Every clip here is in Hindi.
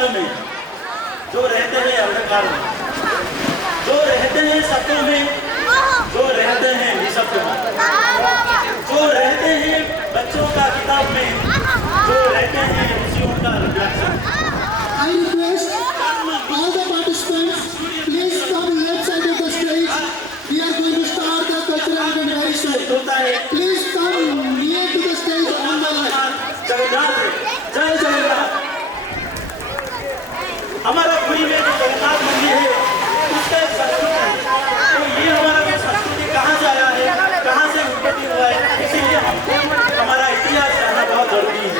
कालों में, जो रहते हैं अंधकार में, जो रहते हैं सत्यों में, जो रहते हैं निशब्द में, जो रहते हैं बच्चों का किताब में, जो रहते हैं ऋषियों का reflection. I request all the participants, please come left side of the stage. We are going to start the cultural event very soon. होता है Please come near to the stage on the left. Jagannath, जय जगन्नाथ। हमारा पुरी में जो जगन्नाथ मंदिर है उसका एक संस्कृति है। तो ये हमारा जो संस्कृति कहाँ से आया है, कहाँ से उत्पत्ति हुआ है, इसीलिए हमको हमारा इतिहास जानना बहुत जरूरी है।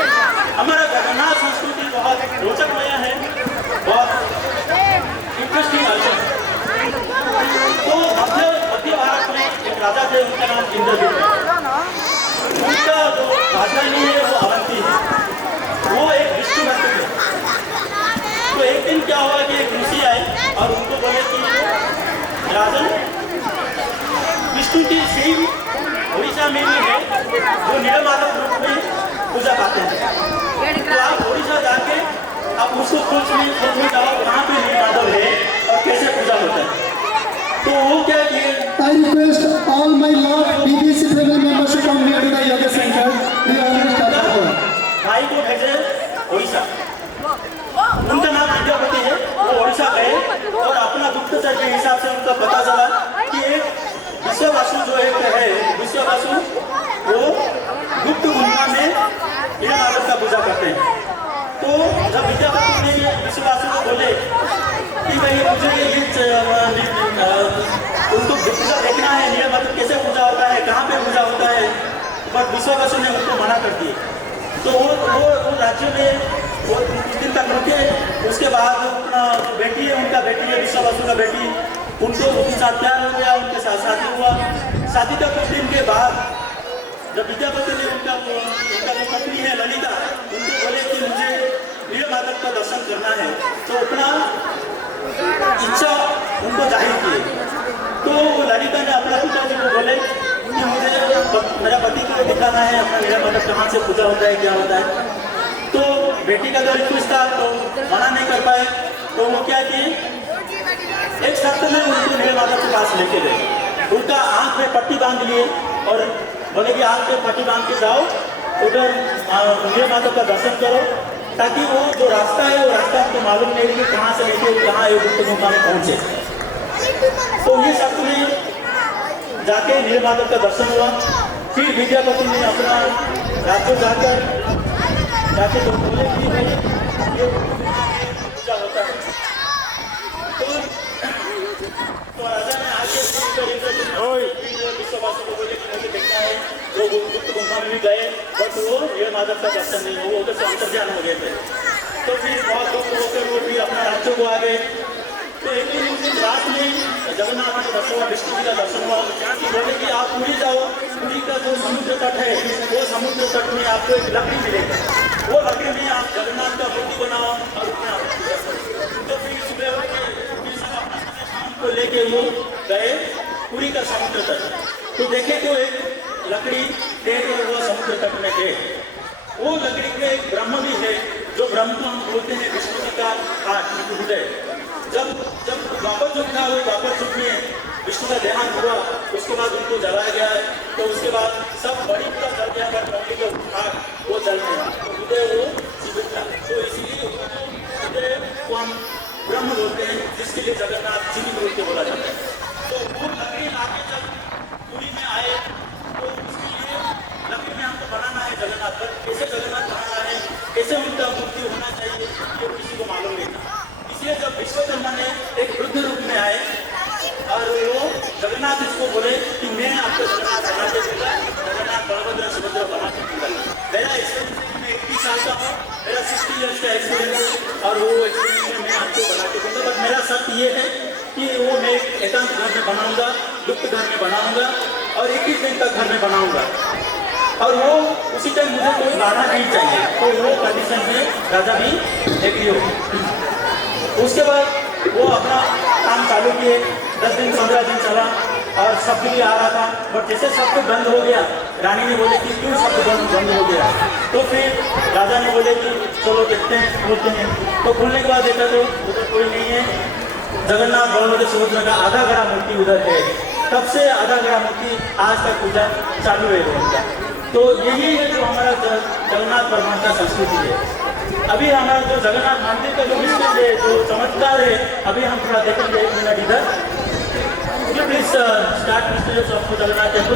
हमारा जगन्नाथ संस्कृति बहुत रोचकमय है, बहुत इंटरेस्टिंग है। तो मध्य भारत में एक राजा थे, उनका नाम इंद्रदुम्न। उनका जो राजधानी है वो अवंती है। वो एक विष्णु भक्त थे। तो एक दिन क्या हुआ कि एक ऋषि आए और उनको बोले कि राजन, विष्णु की शिव उड़ीसा में भी है, जो नीलमाधव रूप में पूजा पाते हैं। तो आप उड़ीसा जाके आप उसको खोज में जाओ कहाँ पे नीलमाधव है और कैसे पूजा होता है। तो वो क्या किए, I request all my love BBC family members to come near to the yoga center. We are going to start the program. भाई को भेजे उड़ीसा। उनका नाम विद्यापति है। वो उड़ीसा गए और अपना गुप्तचर के हिसाब से उनका पता चला कि एक विश्ववासु जो एक है, विश्ववासु वो गुप्त गुफा में नीलमाधव का पूजा करते हैं। तो जब विद्यापति ने विश्ववासु को बोले कि भाई मुझे ये उनको पूजा देखना है, नीलमाधव कैसे पूजा होता है, कहाँ पे पूजा होता है, बट विश्ववासु ने उनको मना कर दिए। तो वो राज्य में वो कुछ दिन तक रुके। उसके बाद अपना जो बेटी है, उनका बेटी है, विश्ववासु का बेटी, उनको उनके साथ प्यार हो गया, उनके साथ शादी हुआ। शादी का कुछ दिन के बाद जब विद्यापति ने उनका जो पत्नी है ललिता, उनको बोले कि मुझे नीलमाधव का दर्शन करना है, तो अपना इच्छा उनको जाहिर की। तो ललिता ने अपना पिताजी को बोले कि मुझे मेरा पति को दिखाना है अपना नीलमाधव कहाँ से पूजा होता है, क्या होता है। तो बेटी का जो रिक्वेस्ट था तो मना नहीं कर पाए। तो वो क्या किए, एक शर्त में उनको नीलमाधव के पास लेके गए। उनका आँख में पट्टी बांध लिए और बोले कि आँख में पट्टी बांध के जाओ, उधर नीलमाधव का दर्शन करो, ताकि वो जो रास्ता है वो रास्ता हमको मालूम नहीं कि कहाँ से लेके कहाँ गुप्त गुफा में पहुँचे। तो ये शर्त में जाके नीलमाधव का दर्शन हुआ। फिर विद्यापति ने अपना राज्य जाके तो बोले कि भाई ये पूजा होता है। तो राजा ने आगे विश्ववासु को बोले कि मुझे देखना है। वो गुप्त गुफा में भी गए, बट वो नीलमाधव का दर्शन नहीं हुआ, वो तो अंतर्ध्यान हो गए थे। तो फिर बहुत दुख होकर वो भी अपना राज्यों को आ गए। तो एक दिन रात में जगन्नाथ का दर्शन हुआ, विष्णु जी का दर्शन हुआ। बोले कि आप पुरी जाओ, पुरी का जो समुद्र तट है वो समुद्र तट में आपको एक लकड़ी मिलेगी, वो लकड़ी में आप जगन्नाथ का मूर्ति बनाओ और उसमें आप पूजा करो। तो फिर सुबह शाम को लेके वो गए पुरी का समुद्र तट। तो देखे तो एक लकड़ी टेढ़ हुआ समुद्र तट में थे। वो लकड़ी में एक ब्रह्म भी है, जो ब्रह्म को हम बोलते हैं विष्णु जी का हाथ हृदय। जब द्वापर युग था, वो द्वापर युग में विष्णु का देहांत हुआ, उसके बाद उनको जलाया गया है। तो उसके बाद सब बड़ी पूरा जल गया, बट मौके के भाग वो जल गया, तो हृदय वो जीवित था। तो इसीलिए हृदय को हम ब्रह्म बोलते हैं, जिसके लिए जगन्नाथ जीवित रूप से बोला जाता है। तो वो लकड़ी लाके जब पुरी में आए तो उसके लिए लकड़ी में हमको बनाना है जगन्नाथ, पर कैसे जगन्नाथ बनाना है, कैसे उनका मूर्ति होना चाहिए, ये किसी को मालूम नहीं था। इसलिए जब विश्वकर्मा ने एक वृद्ध रूप में आए और वो जगन्नाथ इसको बोले कि मैं आपको जगन्नाथ बना के दूंगा, जगन्नाथ बलभद्र सुभद्रा बना के दूंगा। मेरा एक्सपीरियंस मैं 21 साल का हूँ, मेरा 60 ईयर्स का एक्सपीरियंस है, और वो एक्सपीरियंस में मैं आपको बना के दूंगा। बट मेरा शर्त ये है कि वो मैं एकांत घर में बनाऊंगा, गुप्त घर में बनाऊंगा और 21 दिन तक घर में बनाऊंगा, और वो उसी टाइम मुझे कोई बाधा नहीं चाहिए। तो वो कंडीशन में राजा भी एग्री हो। उसके बाद वो अपना काम चालू किए। 10 दिन 15 दिन चला और सब भी आ रहा था, बट जैसे सब कुछ बंद हो गया रानी ने बोले कि क्यों शब्द बंद हो गया। तो फिर राजा ने बोले कि चलो देखते हैं, खोलते हैं। तो खोलने के बाद देखा तो उधर कोई नहीं है। जगन्नाथ बलभद्र सुभद्रा का आधा गड़ा मूर्ति उधर है। तब से आधा गड़ा मूर्ति आज तक पूजा चालू है उनका। तो यही है जो हमारा जगन्नाथ भगवान का संस्कृति है। अभी हमारा जो जगन्नाथ मंदिर का जो विशेष है, जो चमत्कार है, अभी हम थोड़ा देखेंगे 1 मिनट इधर। Please start of Jagannath temple.